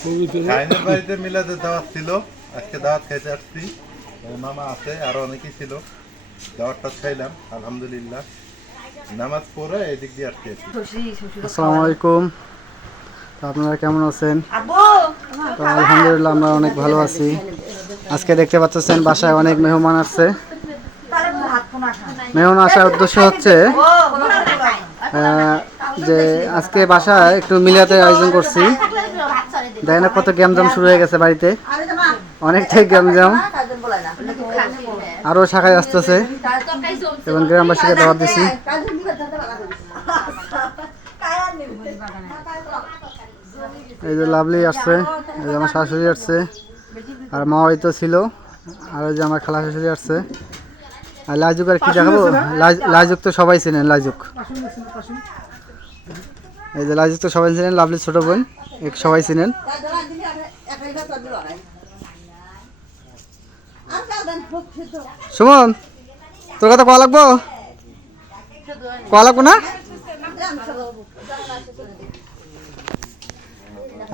শাহিনের বাড়িতে মিলাদের দাওয়াত ছিল। আজকে দাওয়াত খাইতে আসছি। মামা আছে আরও অনেকেই ছিল। দাওয়াতটা খাইলাম আলহামদুলিল্লাহ। নামাজ পড়ে এদিক দিয়ে কি। আসসালামু আলাইকুম। তো আপনারা কেমন আছেন? তো আলহামদুলিল্লাহ আমরা অনেক ভালো আছি। আজকে দেখতে পাচ্ছেন বাসায় অনেক মেহমান আছে মেহমান আসার উদ্দেশ্য হচ্ছে যে আজকে বাসায় একটু মিলাতে আয়োজন করছি। দেখেন কত গ্যামজাম শুরু হয়ে গেছে বাড়িতে? অনেকটাই গ্যামজাম। আরও শাখায় আসতেছে। এবং গ্রামবাসীকে দাওয়াত দিছি। এই যে লাভলি আসছে এই যে আমার শাশুড়ি আসছে আর মা হয়তো ছিল আর ওই যে আমার খালা শাশুড়ি আসছে। আর লাজুক আর কি দেখাবো? লাজ- লাজুক তো সবাই চিনেন লাজুক এই যে লাজুক তো সবাই চিনেন, লাভলি ছোট বোন, এক সবাই চিনেন। সুমন, তোর কথা কয়া লাগবো? কয়া লাগবো না?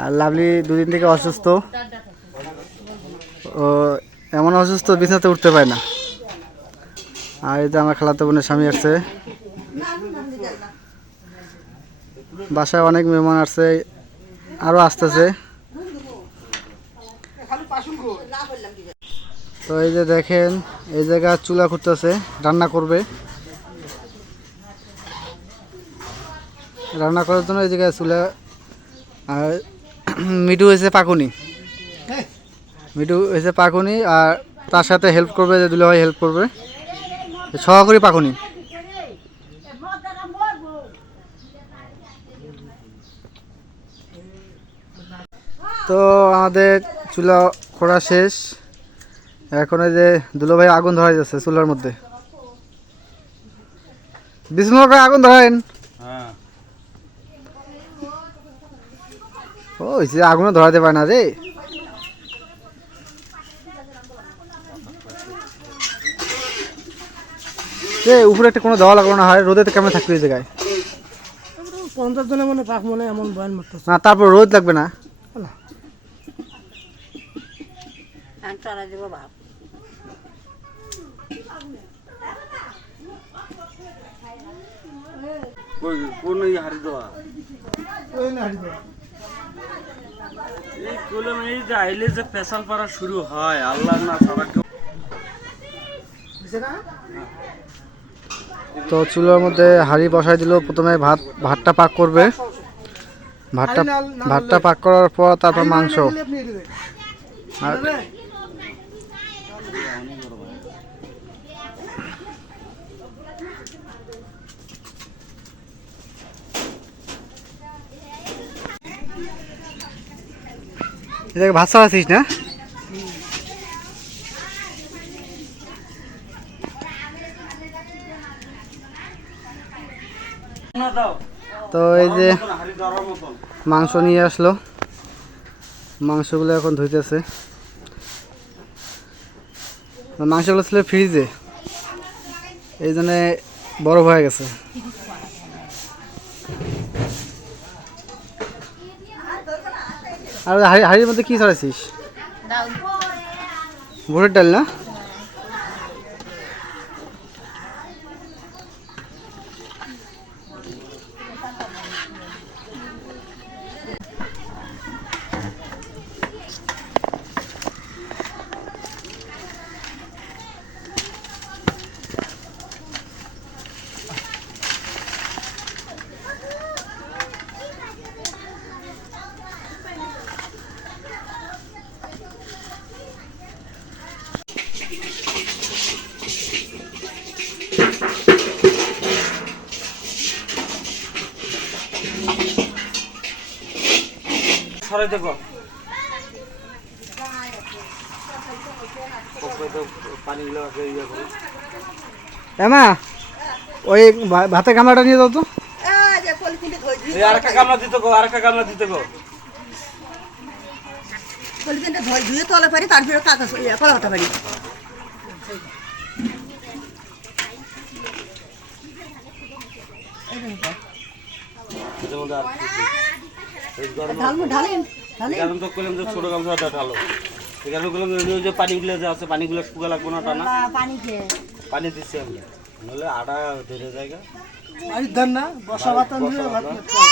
আর লাভলি দুদিন থেকে অসুস্থ। ও এমন অসুস্থ বিছানাতে উঠতে পারে না। আর এই যে আমার খালাতো বোনের স্বামী আসছে বাসায় অনেক মেহমান আসছে আরও আসতেছে। তো এই যে দেখেন, এই জায়গা চুলা করতেছে রান্না করবে। রান্না করার জন্য এই জায়গায় চুলা, আর মিঠু হয়েছে পাকুনি। মিঠু হয়েছে পাকুনি, আর তার সাথে হেল্প করবে, যে দুলাভাই হেল্প করবে। সহকারী পাকুনি। তো আমাদের চুলা করা শেষ। এখন এই যে দুলাভাই আগুন ধরা যাচ্ছে চুলার মধ্যে। বিষ্ণু আগুন ধরেন। ও সে আগুনে ধরাতে পারে না রে। উপরে একটা কোনো দেওয়া লাগল না হয় রোদে কেমন থাকবে এই জায়গায়? পঞ্চাশ জনের মনে পাক মনে এমন বয়ান মারতেছে। না তারপর রোদ লাগবে না। কোন এই হাড়ি দেওয়া? এই কলম এই যে আইলে যে পেশাল পাড়া শুরু হয় আল্লাহ না ছাড়া কেউ তো চুলার মধ্যে হাঁড়ি বসাই দিল প্রথমে ভাত ভাতটা পাক করবে। ভাতটা ভাতটা পাক করার পর তারপর মাংস। আর এটাকে ভাত চালাচ্ছিস না? তো এই যে মাংস নিয়ে আসলো। মাংসগুলো এখন ধুইতেছে। মাংসগুলো ছিল ফ্রিজে। এই জন্য বরফ হয়ে গেছে। আর হাড়ির হাঁড়ি- মধ্যে কী ছড়াইছিস? ভোরের ডাল না? সরাই ইয়ে করো এমা ওই ভাতের গামলাটা নিয়ে যাও তো। এই আরেকটা গামলা দিতে গো আরেকটা গামলা দিতে গো। পলিথিনটা ধুয়ে ধুয়ে তলে পারি তারপরে কাগজ কলা হতে পারি। এই কারণ তো করলাম যে ছোট গামছাটা ঢালো। এই কারণে করলাম যে পানিগুলো যে আছে পানিগুলো শুকা লাগবো না টানা পানি দিচ্ছি আমরা নাহলে আটা ধরে জায়গা। না বসা ভাত দিয়ে ভাত খাই।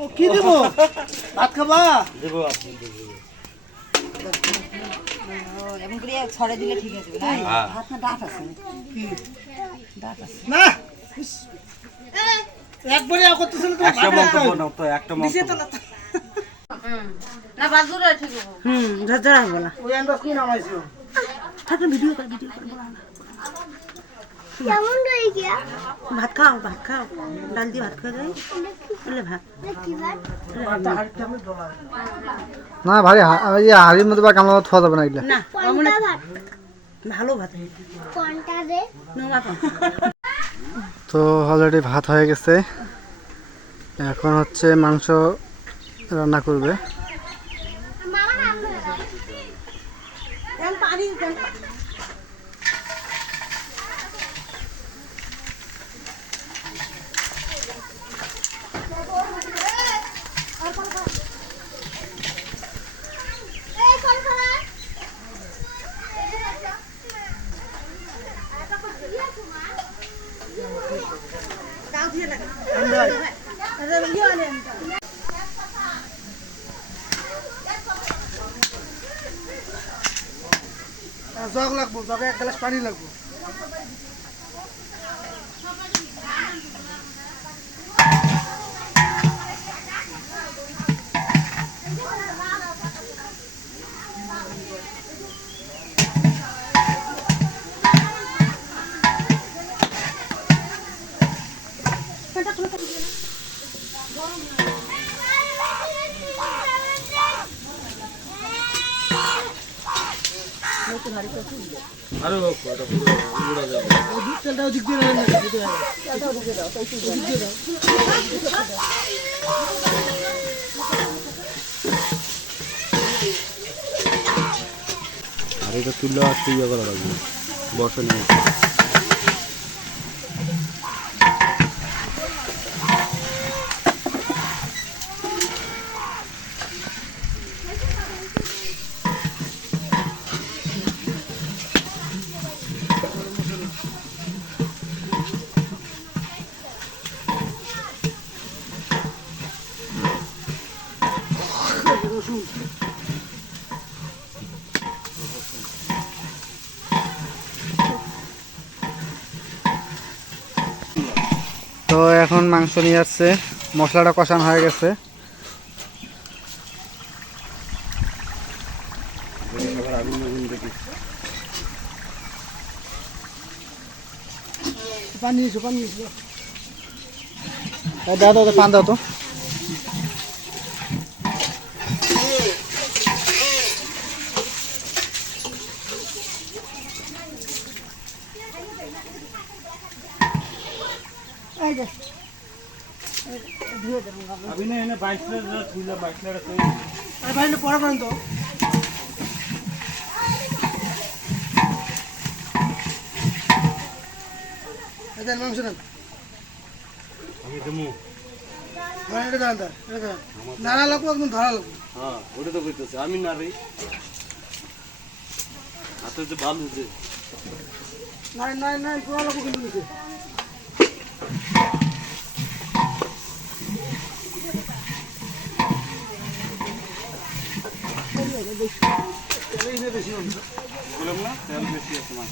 ও কি দেবো? ভাত খাবা? দেবো আপনি এমন করে ছড়ে দিলে ঠিক আছে না হ্যাঁ। হাত না ডাট আছে ডাট আছে। না। একবারে আ করতেছিল তো একটা মন্তব্য নাও তো একটা মন্তব্য। হুম। ঝরঝরা না। ওই আন্দাজ কি নামাইছো থাকে ভিডিও কর ভিডিও কর বলা না। ভাত খাও ভাত খাও। ডাল দিয়ে ভাত খাওয়া যায় বলে ভাত। না ভারী এই হাড়ির মধ্যে বা কামলা থোয়া যাবে না এগুলা? না ভালো ভাত নোংরা কম তো অলরেডি ভাত হয়ে গেছে। এখন হচ্ছে মাংস রান্না করবে পানি জগ এক গ্লাস পানি লাগবো। আরে তেলটা ওদিক দিয়ে ওদিকে দিয়ে দাও। আর এটা তুললে আর ইয়ে করা লাগবে বর্ষা নিয়ে তো এখন মাংস নিয়ে আসছে। মশলাটা কষানো হয়ে গেছে। দাদা পান দাও তো। বাইশ লিটার তুললে বাইশ লিটার আরে ভাই পরে করেন তো দেন মাংস দেন। আমি দেবো। নাড়া লাগবো একদম ধরা লাগবো। হ্যাঁ ওটা তো করতেছে আমি না রে হাতে যে ভালো যে নাই নাই নাই পুরো লাগবো কিন্তু নিচে এই নে বেশি মাংস। বললাম না তেল বেশি আছে মাছ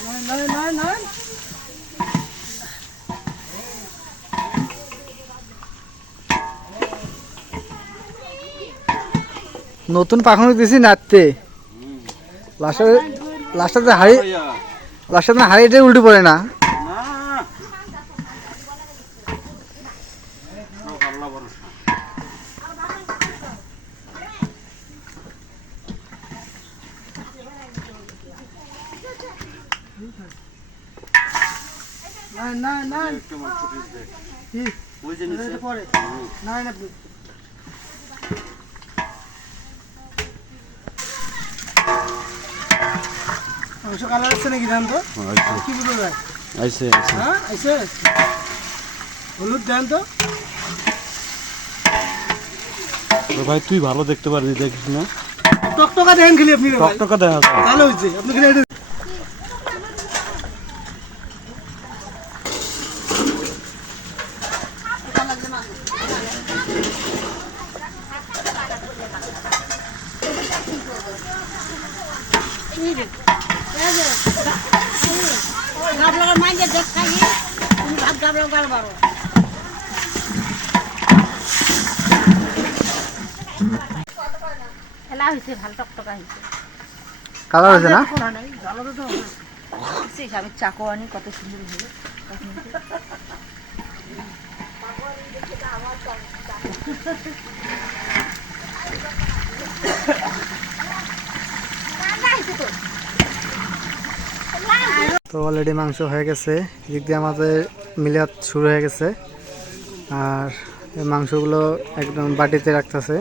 নাই নাই নাই নাই নতুন পাখন দিছি নাতে লাস্টে লাস্টে হাড়ি লাস্টে হাড়িটাই উল্টে পড়ে না না পাল্লা বড় নাই নাই না একটু মাংস পিস দে কি ওই যে নিচে এটা পরে না না আপনি মাংস কালার আসছে নাকি দেন তো কি হ্যাঁ আইসে হলুদ ধান তো ভাই তুই ভালো দেখতে পারবি দেখিস না। টকটকা দেখেন খেলি আপনি টকটকা দেখা যায়। ভালো হয়েছে। আপনি খালি এটা গাবলা মাইকে দেখ খাই তুমি ভাত গাবলা গাল বারো খেলা হয়েছে ভালো টকটকা হয়েছে কালার হয়েছে না? সেই আমি চাকু আনি কত সুন্দর হলো তো অলরেডি মাংস হয়ে গেছে। এদিক দিয়ে আমাদের মিলাদ শুরু হয়ে গেছে। আর এই মাংসগুলো একদম বাটিতে রাখতেছে।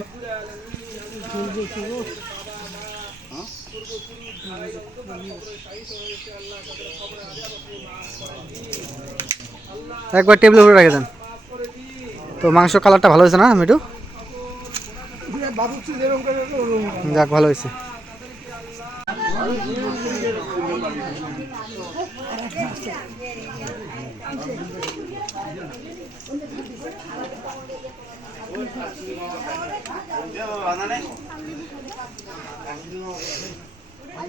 একবার টেবিলের উপরে রেখে দেন। তো মাংস কালারটা ভালো হয়েছে না মিটু যাক, ভালো হয়েছে।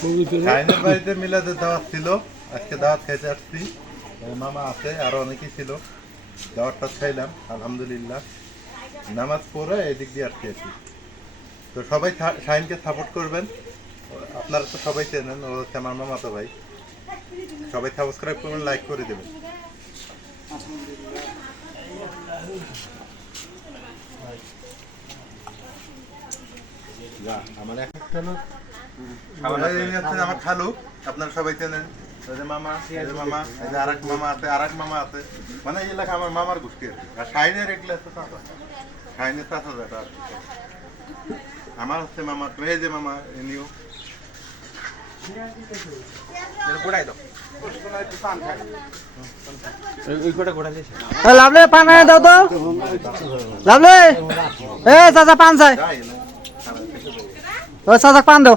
শাহিনের বাড়িতে মিলাদের দাওয়াত ছিল। আজকে দাওয়াত খাইতে আসছি মামা আছে আরও অনেকেই ছিল। দাওয়াতটা খাইলাম আলহামদুলিল্লাহ। নামাজ পড়ে এদিক দিয়ে আসছি আর কি। তো সবাই শাহিনকে সাপোর্ট করবেন। আপনারা তো সবাই চেনেন ও হচ্ছে আমার মামা তো ভাই। সবাই সাবস্ক্রাইব করবেন লাইক করে দেবেন। যা, আমার এক হচ্ছে আমার খালু। আপনারা সবাই চেনেন। মামা মামা আরেক মামা আছে আরেক মামা আছে। মানে এই এলাকা আমার মামার গোষ্ঠী আর কি। আর শাহিনের এগুলো আছে চাচা শাহিনের চাচা যেটা আর আমার হচ্ছে মামা তো এই যে মামা এনিও লাভলে পান দাও তো। লাভলে এ চাচা পান চাই। যাই ও চাচা পান দাও।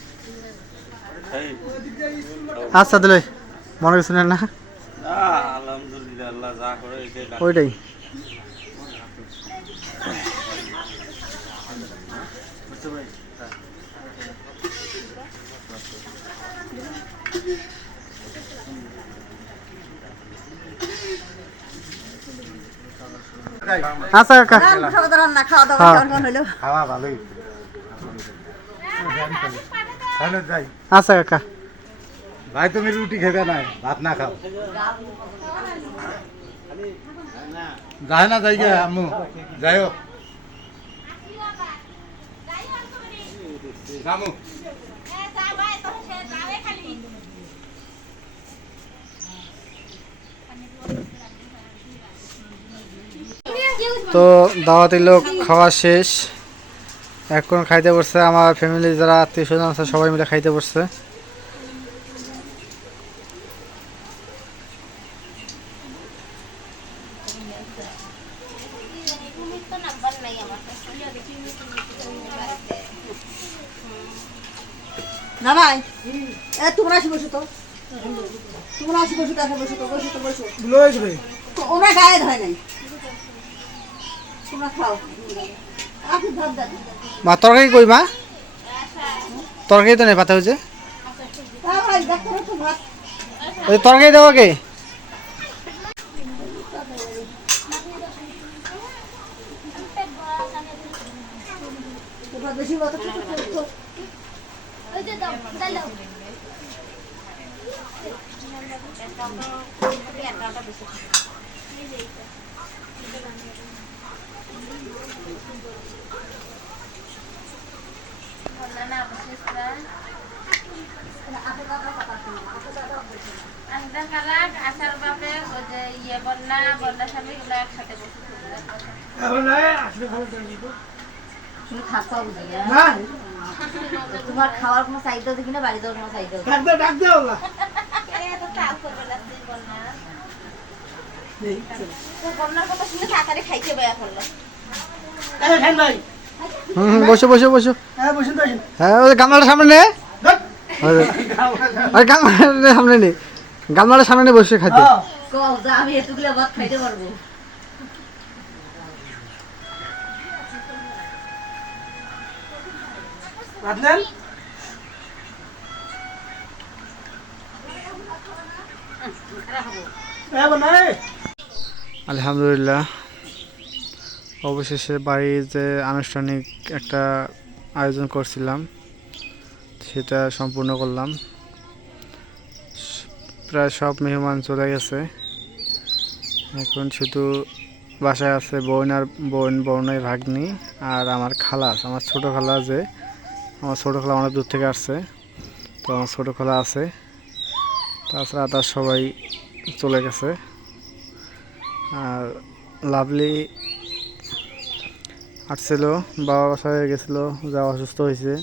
আচ্ছা দিলে মনে কিছু না? আহ, আলহামদুলিল্লাহ আল্লাহ যা করে এটাই ওইটাই। আচ্ছা কাকা। খাওয়া দাওয়া হ্যাঁ। কেমন হলো? খাওয়া ভালোই। যাই আচ্ছা কাকা। ভাই তুমি রুটি খেবে না ভাত না খাও। যায় না যাই গে আম্মু। যাই হোক। রামু তো দাওয়াতি লোক খাওয়া শেষ। এখন খাইতে বসছে আমার ফ্যামিলি যারা আত্মীয় স্বজন আছে সবাই মিলে খাইতে বসছে। না এ তোমরা আসি বসো তো। তোমরা আসি বসো দেখো বসো তো বসো তো বসো। লয়ে যাবে তো ওরা গায়ে ধয় নাই। তোমরা খাও। আপনি ধর দেন মা, তরকারি কই মা? তরকারি তো নেই, পাতা হয়েছে। হ্যাঁ ওই তরকারি দেবো কে? তোমরা বেশি কথা তো আমরা কালাক আসার বাপে ওই যে ইয়ে বন্যা বন্যা স্বামী এগুলো একসাথে বসে এখন নাই আসলে ভালো থাকবে তুমি খাচ্ছা বুঝি না তোমার খাওয়ার কোনো চাহিদা দেখি না বাড়ি দেওয়ার কোনো চাহিদা। ডাক দে ডাক দে আল্লাহ এত তাল করবে না তুই বন্যা নেই তো বন্যার কথা শুনে তাড়াতাড়ি খাইতে বয়া করল ভাই হুম হুম, বসো বসো বসো। হ্যাঁ বসুন হ্যাঁ ওই গামলাটার সামনে নে। ওই- ওই সামনে নে। গামলাটার সামনে নে বসে খাইতে। হ্যাঁ। কও যে আমি এতগুলো ভাত খাইতে পারব। ভাত নেন? বানাই। আলহামদুলিল্লাহ। অবশেষে বাড়ির যে আনুষ্ঠানিক একটা আয়োজন করছিলাম সেটা সম্পূর্ণ করলাম। প্রায় সব মেহমান চলে গেছে। এখন শুধু বাসায় আছে বোন আর বোন বোনই ভাগ্নি আর আমার খালা আছে, আমার ছোটো খালা যে আমার ছোটো খালা অনেক দূর থেকে আসছে তো আমার ছোটো খালা আছে। তাছাড়া তার সবাই চলে গেছে। আর লাভলি আসছিল, বাবা বাসায় গেছিল, যা অসুস্থ হয়েছে।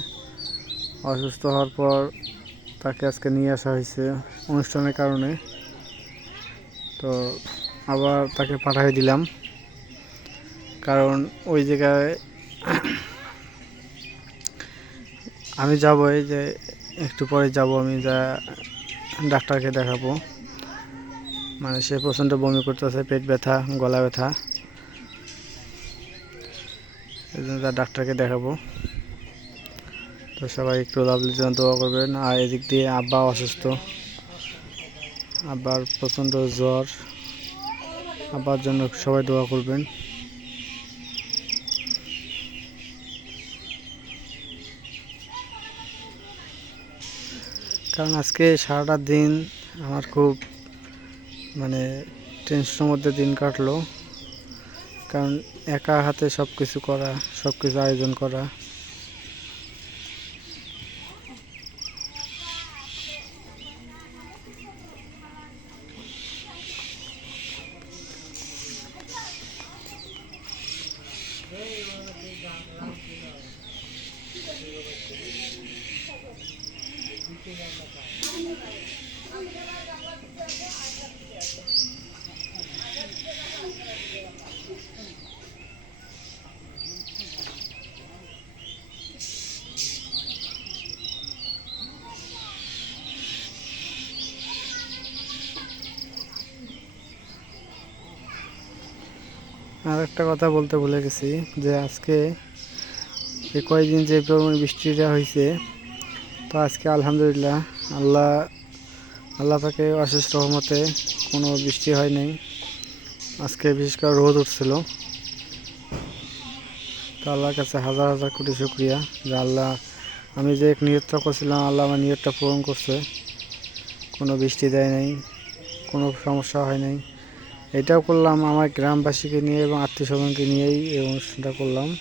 অসুস্থ হওয়ার পর তাকে আজকে নিয়ে আসা হয়েছে অনুষ্ঠানের কারণে। তো আবার তাকে পাঠিয়ে দিলাম। কারণ ওই জায়গায় আমি যাবই যে একটু পরে যাব, আমি যা ডাক্তারকে দেখাবো। মানে সে প্রচণ্ড বমি করতেছে, পেট ব্যথা, গলা ব্যথা। এই জন্য তার ডাক্তারকে দেখাবো। তো সবাই একটু লাভলির জন্য দোয়া করবেন। আর এদিক দিয়ে আব্বা অসুস্থ। আব্বার প্রচণ্ড জ্বর। আব্বার জন্য সবাই দোয়া করবেন। কারণ আজকে সারাটা দিন আমার খুব মানে টেনশনের মধ্যে দিন কাটলো। কারণ একা হাতে সব কিছু করা সব কিছু আয়োজন করা। আর একটা কথা বলতে ভুলে গেছি, যে আজকে এই কয়েকদিন যে পরিমাণ বৃষ্টিটা হয়েছে তো আজকে আলহামদুলিল্লাহ আল্লাহ আল্লাহ পাকে অশেষ রহমতে কোনো বৃষ্টি হয় নাই। আজকে বিশেষ করে রোদ উঠছিল। তো আল্লাহর কাছে হাজার হাজার কোটি শুক্রিয়া, যে আল্লাহ, আমি যে এক নিয়তটা করছিলাম, আল্লাহ আমার নিয়তটা পূরণ করছে। কোনো বৃষ্টি দেয় নাই, কোনো সমস্যা হয় নাই। এটাও করলাম আমার গ্রামবাসীকে নিয়ে এবং আত্মীয় স্বজনকে নিয়েই এই অনুষ্ঠানটা করলাম।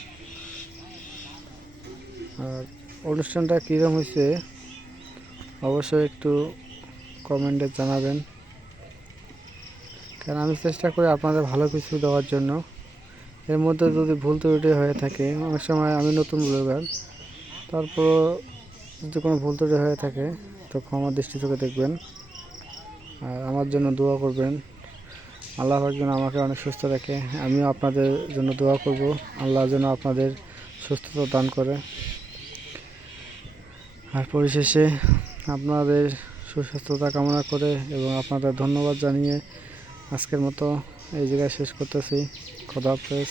আর অনুষ্ঠানটা কীরকম হয়েছে অবশ্যই একটু কমেন্টে জানাবেন। কারণ আমি চেষ্টা করি আপনাদের ভালো কিছু দেওয়ার জন্য। এর মধ্যে যদি ভুল ত্রুটি হয়ে থাকে, অনেক সময় আমি নতুন ব্লগার তারপর যদি কোনো ভুল ত্রুটি হয়ে থাকে, তো ক্ষমা দৃষ্টি থেকে দেখবেন। আর আমার জন্য দোয়া করবেন। আল্লাহ যেন আমাকে অনেক সুস্থ রাখে। আমিও আপনাদের জন্য দোয়া করব। আল্লাহ যেন আপনাদের সুস্থতা দান করে। আর পরিশেষে আপনাদের সুস্বাস্থ্যতা কামনা করে এবং আপনাদের ধন্যবাদ জানিয়ে আজকের মতো এই জায়গায় শেষ করতেছি। খোদা হাফেজ।